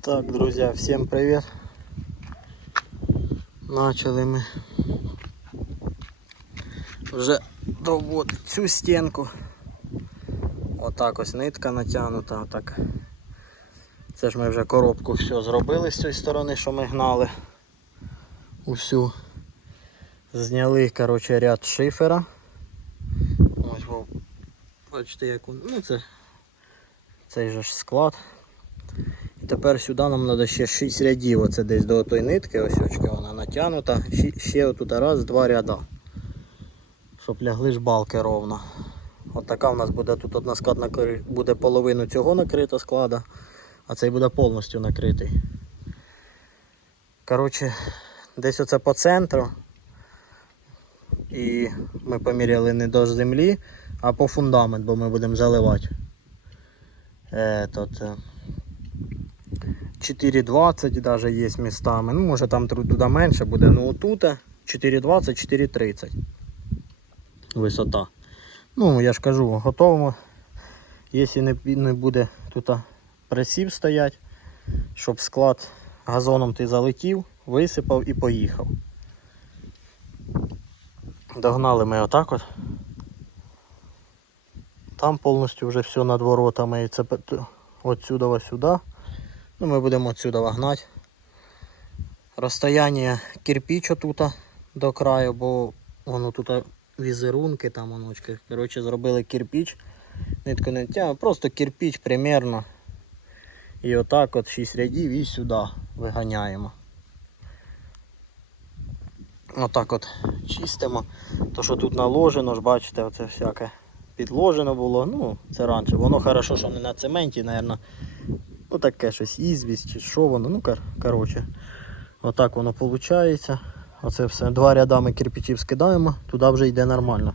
Так, друзья, всем привет. Начали ми вже доводити цю стінку. Отак ось нитка натягнута, отак. Це ж ми вже коробку все зробили з цієї сторони, що ми гнали. Усю. Зняли, коротше, ряд шифера. Ось, бачите, як він. Ну це цей же ж склад. Тепер сюди нам треба ще 6 рядів. Оце десь до тої нитки, ось очка вона натягнута. Ще, отут раз, два ряда. Щоб лягли ж балки ровно. От така у нас буде тут одна склад буде половину цього накрита склада, а цей буде повністю накритий. Коротше, десь оце по центру. І ми поміряли не до землі, а по фундамент, бо ми будемо заливати. Этот, е, 4,20 даже є містами. Ну, може там туди менше буде, ну тут 4,20, 4,30 висота. Ну, я ж кажу, готовимо. Якщо не, не буде тут присів стоять, щоб склад газоном ти залетів, висипав і поїхав. Догнали ми отак от. Там повністю вже все над воротами. І це отсюда сюди. Ну, ми будемо отсюда гнати. Розстояння кирпич отут до краю, бо воно тут візерунки там оночки. Коротше, зробили кирпич. Нитку не тягне, просто кирпич примерно. І отак от 6 рядів і сюди виганяємо. Отак от чистимо. То, що тут наложено, ж бачите, оце всяке підложено було. Ну, це раніше. Воно хорошо, що не на цементі, мабуть. Ну таке щось ізвість чи що воно. Ну кор- коротше. Отак воно виходить. Оце все. Два ряда ми кирпичів скидаємо, туди вже йде нормально.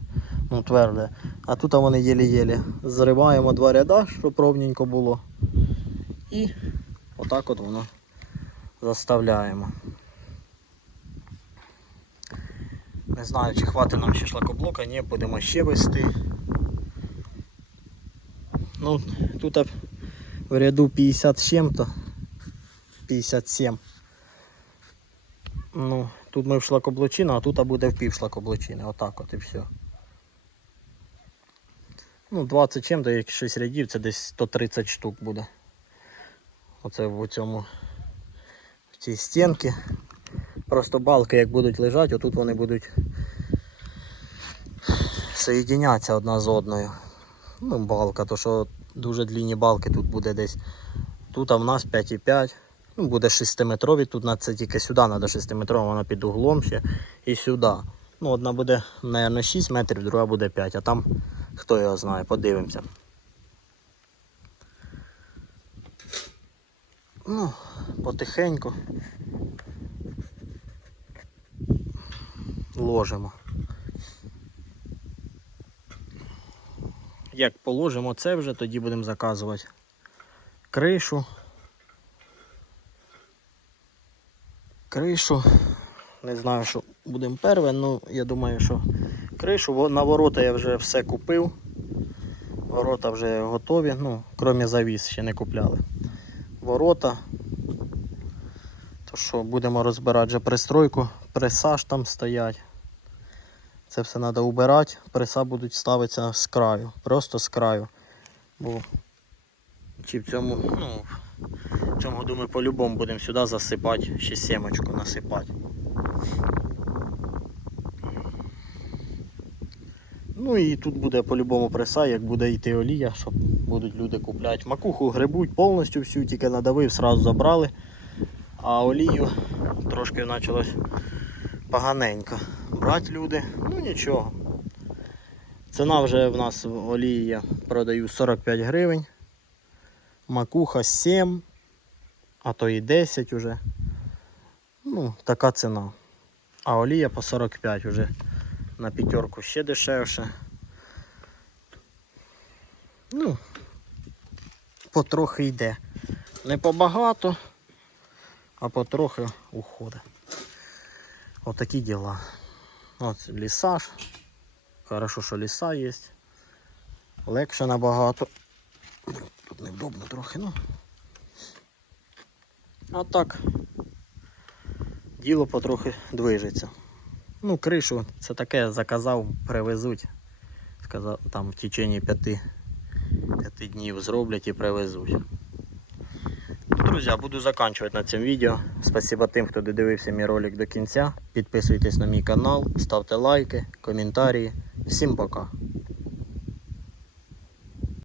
Ну, тверде. А тут вони єлі-єлі. Зриваємо два ряда, щоб ровненько було. І отак от воно заставляємо. Не знаю, чи хватить нам ще шлакоблока, ні, будемо ще вести. Ну, тут в ряду 50 з чим-то. 57. Ну, тут ми в шлакоблочину, а тут буде в пів. Отак от і все. Ну, 20 чим-то, як 6 рядів, це десь 130 штук буде. Оце в цьому в цій стінці. Просто балки як будуть лежати, отут вони будуть соєдинятися одна з одною. Ну, балка, то що дуже длинні балки тут буде десь. Тут а в нас 5,5. Ну, буде 6-метрові, тут це тільки сюди треба 6-метрова, вона під углом ще і сюди. Ну, одна буде, мабуть, 6 метрів, друга буде 5, а там хто його знає, подивимося. Ну, потихеньку ложимо. Як положимо це вже, тоді будемо заказувати кришу. Кришу. Не знаю, що будемо перве, ну я думаю, що кришу. На ворота я вже все купив. Ворота вже готові, ну, крім завіс ще не купляли. Ворота. То що будемо розбирати вже пристройку, преса ж там стоять. Це все треба убирати, преса будуть ставитися з краю, просто з краю. Бо чи в цьому, ну, в цьому ми по-любому будемо сюди засипати, ще сімочку насипати. Ну і тут буде по-любому преса, як буде йти олія, щоб будуть люди купляти. Макуху грибуть повністю всю, тільки надавив, сразу забрали. А олію трошки почалось поганенько. Брати люди, ну нічого. Ціна вже в нас в олії я продаю 45 гривень. Макуха 7, а то і 10 уже. Ну, така ціна. А олія по 45 уже на п'ятерку ще дешевше. Ну, потрохи йде. Не побагато, а потрохи уходить. Отакі діла. От ліса. Хорошо, що ліса є. Легше набагато. Тут невдобно трохи, ну. А так, діло потрохи движеться. Ну, кришу, це таке заказав, привезуть. Сказав, там в течение п'яти днів зроблять і привезуть. Друзі, буду заканчувати на цьому відео. Спасибо тим, хто додивився мій ролик до кінця. Підписуйтесь на мій канал, ставте лайки, коментарі. Всім пока.